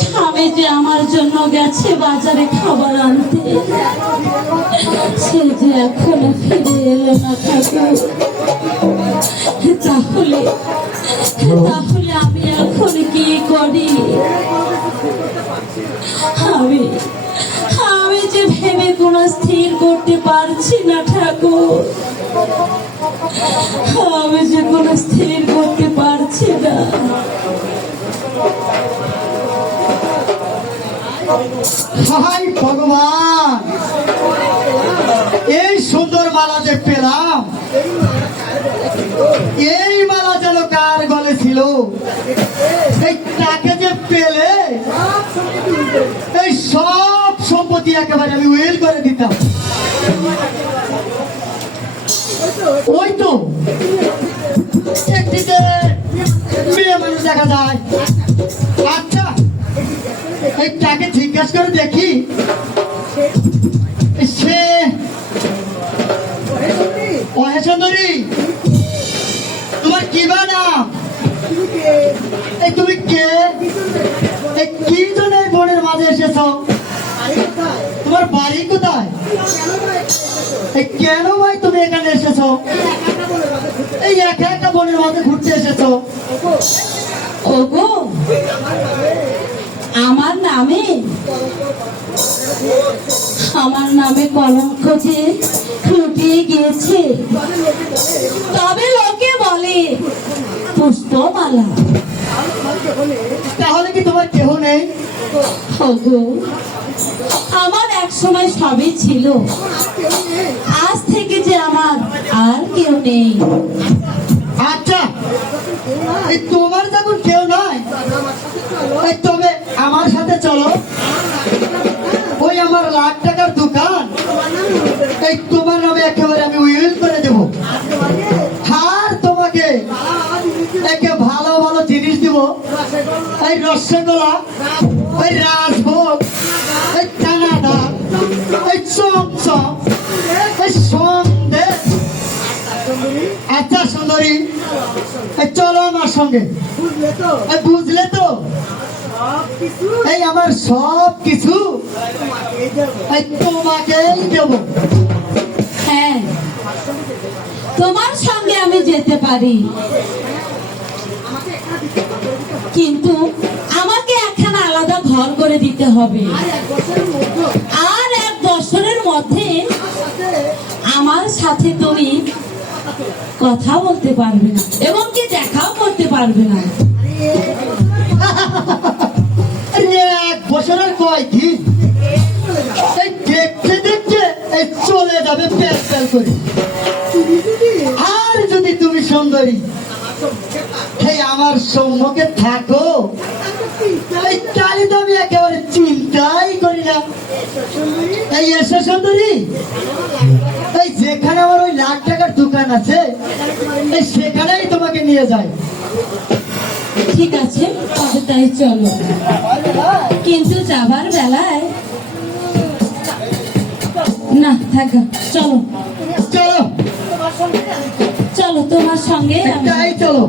স্বামী যে আমার জন্য গেছে বাজারে খাবার আনতে, সে যে এখনো ফিরে এলো না ঠাকুর। তাহলে তাহলে আমি এখন কি করি? আমি আমি যে ভেবে কোনো স্থির করতে পারছি না ঠাকুর, আমি যে কোনো স্থির করতে পারছি না। হাই ভগবান, এই সুন্দর মালা যে পেলাম, এই মালা যেন কার গলে ছিল? এই তাকে যে পেলে এই সব সম্পত্তি একেবারে আমি উইল করে দিতাম। ওই তো একদিকে মেয়ে মানুষ দেখা যায়। আচ্ছা, এই তাকে জিজ্ঞাসা করে দেখি সে সুন্দরী, তোমার কি বা নাম? এই তুমি কে? এই কি জন্য এই বনের মাঝে এসেছ? তোমার বাড়ি কোথায়? এই কেন ভাই তুমি এখানে এসেছো? এই একা একা বনের মাঝে ঘুরতে এসেছো? ওগো, আমার নামে কলঙ্ক যে লুটিয়ে গিয়েছে, তবে লোকে বলে পুষ্পমালা। তাহলে কি তোমার কেহ নেই? ওগো, আমার এক সময় সবই ছিল, আজ থেকে যে আমার আর কেউ নেই। আচ্ছা, এই তোমার যখন কেউ নয়, তবে আমার সাথে চলো। ওই আমার লাখ টাকার দোকান, এই তোমার নামে একেবারে আমি উইল করে দেব। আর তোমাকে একে ভালো ভালো জিনিস দিব, এই রসগোল্লা, ওই রাজভোগ, এই দানাদার, এই চমচম, এই সন্দেশ। আচ্ছা সুন্দরী, চলো আমার সঙ্গে। বুঝলে তো? এই আমার সব কিছু তোমাকেই দেব। হ্যাঁ, তোমার সঙ্গে আমি যেতে পারি, কিন্তু আমাকে একখানা আলাদা ঘর করে দিতে হবে। আর 1 বছরের মধ্যে আমার সাথে তুমি কথা বলতে পারবে না এবং কি দেখাও করতে পারবে না। 1 বছরের কয়দিন? এই দেখতে দেখতে এই চলে যাবে প্যাল প্যাল করে। আর যদি তুমি সুন্দরী এই আমার সম্মুখে থাকো, এই তাহলে তো আমি একেবারে চিন্তাই করি না। এই এসো সুন্দরী, এই যেখানে আমার ওই লাখ টাকার দোকান আছে, এই সেখানেই তোমাকে নিয়ে যায়। ঠিক আছে, তবে তাই চলো, কিন্তু যাবার বেলায় না থাকা। চলো চলো চলো, তোমার সঙ্গে তাই চলো।